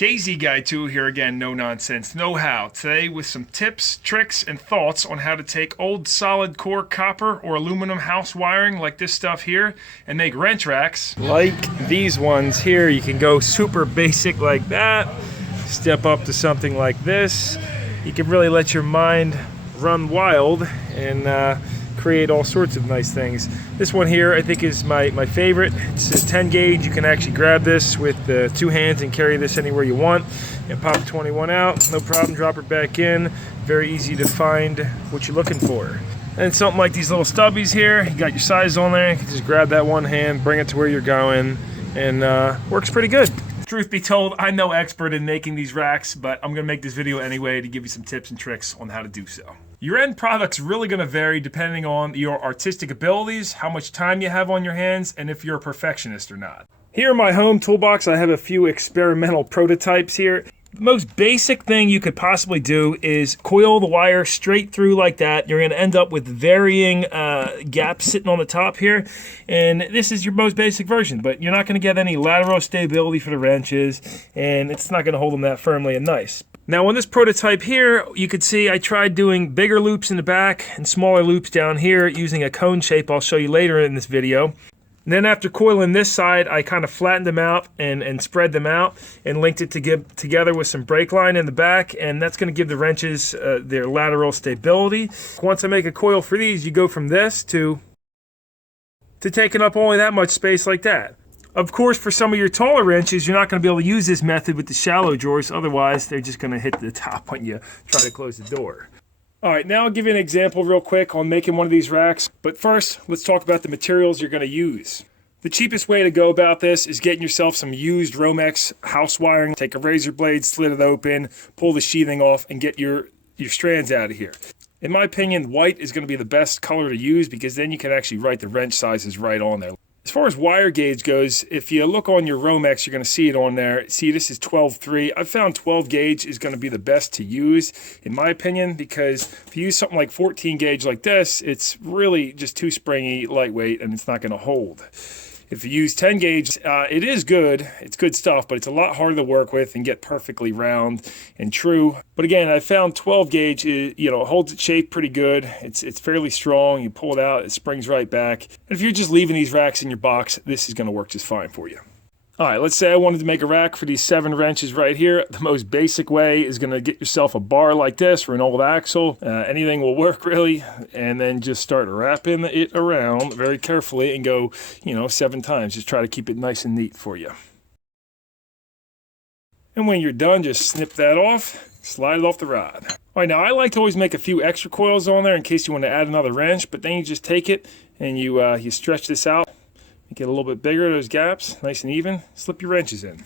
KZ Guy 2 here again, No Nonsense Know How. Today with some tips, tricks, and thoughts on how to take old solid core copper or aluminum house wiring like this stuff here and make wrench racks. Like these ones here, you can go super basic like that, step up to something like this. You can really let your mind run wild and create all sorts of nice things. This one here I think is my favorite. It's a 10 gauge. You can actually grab this with two hands and carry this anywhere you want. And pop the 21 out, no problem, drop it back in. Very easy to find what you're looking for. And something like these little stubbies here, you got your size on there, you can just grab that one hand, bring it to where you're going, and works pretty good. Truth be told, I'm no expert in making these racks, but I'm gonna make this video anyway to give you some tips and tricks on how to do so. Your end product's really gonna vary depending on your artistic abilities, how much time you have on your hands, and if you're a perfectionist or not. Here in my home toolbox, I have a few experimental prototypes here. The most basic thing you could possibly do is coil the wire straight through like that. You're going to end up with varying gaps sitting on the top here. And this is your most basic version, but you're not going to get any lateral stability for the wrenches, and it's not going to hold them that firmly and nice. Now on this prototype here, you could see I tried doing bigger loops in the back and smaller loops down here using a cone shape I'll show you later in this video. And then after coiling this side, I kind of flattened them out and spread them out and linked it together with some brake line in the back, and that's going to give the wrenches their lateral stability. Once I make a coil for these, you go from this to taking up only that much space like that. Of course, for some of your taller wrenches, you're not going to be able to use this method with the shallow drawers, otherwise they're just going to hit the top when you try to close the door. All right, now I'll give you an example real quick on making one of these racks. But first, let's talk about the materials you're going to use. The cheapest way to go about this is getting yourself some used Romex house wiring. Take a razor blade, slit it open, pull the sheathing off, and get your strands out of here. In my opinion, white is going to be the best color to use because then you can actually write the wrench sizes right on there. As far as wire gauge goes, if you look on your Romex, you're going to see it on there. See, this is 12.3. I've found 12 gauge is going to be the best to use, in my opinion, because if you use something like 14 gauge like this, it's really just too springy, lightweight, and it's not going to hold. If you use 10 gauge, it is good. It's good stuff, but it's a lot harder to work with and get perfectly round and true. But again, I found 12 gauge, holds its shape pretty good. It's fairly strong. You pull it out, it springs right back. And if you're just leaving these racks in your box, this is going to work just fine for you. All right, let's say I wanted to make a rack for these 7 wrenches right here. The most basic way is going to get yourself a bar like this or an old axle. Anything will work really. And then just start wrapping it around very carefully and go, 7 times. Just try to keep it nice and neat for you. And when you're done, just snip that off, slide it off the rod. All right, now I like to always make a few extra coils on there in case you want to add another wrench, but then you just take it and you stretch this out. Make it a little bit bigger, those gaps, nice and even. Slip your wrenches in.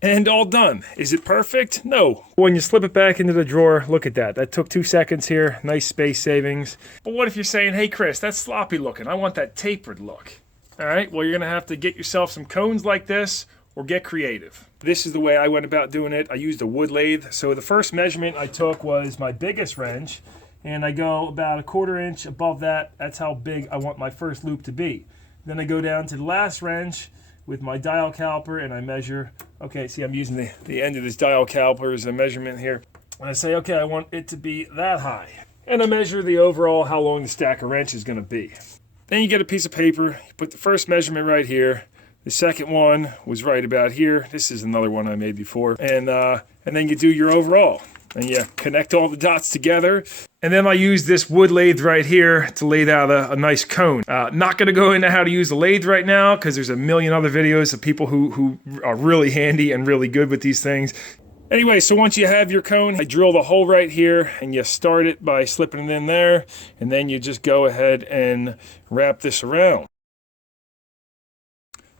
And all done. Is it perfect? No. When you slip it back into the drawer, look at that. That took 2 seconds here. Nice space savings. But what if you're saying, hey Chris, that's sloppy looking. I want that tapered look. All right, well you're going to have to get yourself some cones like this or get creative. This is the way I went about doing it. I used a wood lathe. So the first measurement I took was my biggest wrench. And I go about 1/4 inch above that. That's how big I want my first loop to be. Then I go down to the last wrench with my dial caliper and I measure. Okay, see I'm using the end of this dial caliper as a measurement here. And I say, okay, I want it to be that high. And I measure the overall how long the stack of wrench is going to be. Then you get a piece of paper. You put the first measurement right here. The second one was right about here. This is another one I made before. And then you do your overall. And you connect all the dots together. And then I use this wood lathe right here to lathe out a nice cone. Not going to go into how to use the lathe right now because there's a million other videos of people who are really handy and really good with these things. Anyway, so once you have your cone, I drill the hole right here and you start it by slipping it in there. And then you just go ahead and wrap this around.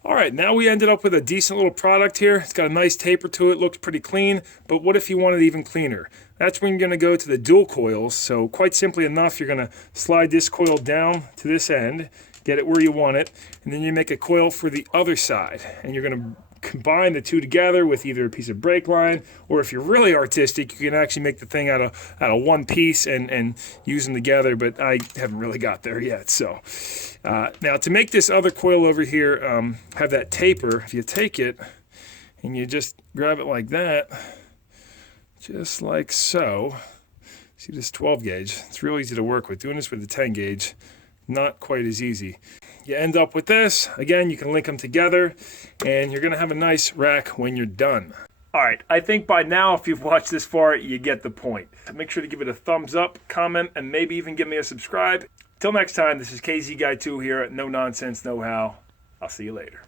All right, now we ended up with a decent little product here. It's got a nice taper to it, looks pretty clean, but what if you want it even cleaner? That's when you're gonna go to the dual coils. So quite simply enough, you're gonna slide this coil down to this end, get it where you want it, and then you make a coil for the other side. And you're gonna combine the two together with either a piece of brake line, or if you're really artistic, you can actually make the thing out of one piece and use them together, but I haven't really got there yet. So now to make this other coil over here have that taper, if you take it And you just grab it like that, just like so. See this 12 gauge? It's real easy to work with. Doing this with the 10 gauge, not quite as easy. You end up with this. Again, you can link them together, and you're gonna have a nice rack when you're done. All right, I think by now, if you've watched this far, you get the point. Make sure to give it a thumbs up, comment, and maybe even give me a subscribe. Till next time, this is KZ Guy 2 here at No Nonsense Know How. I'll see you later.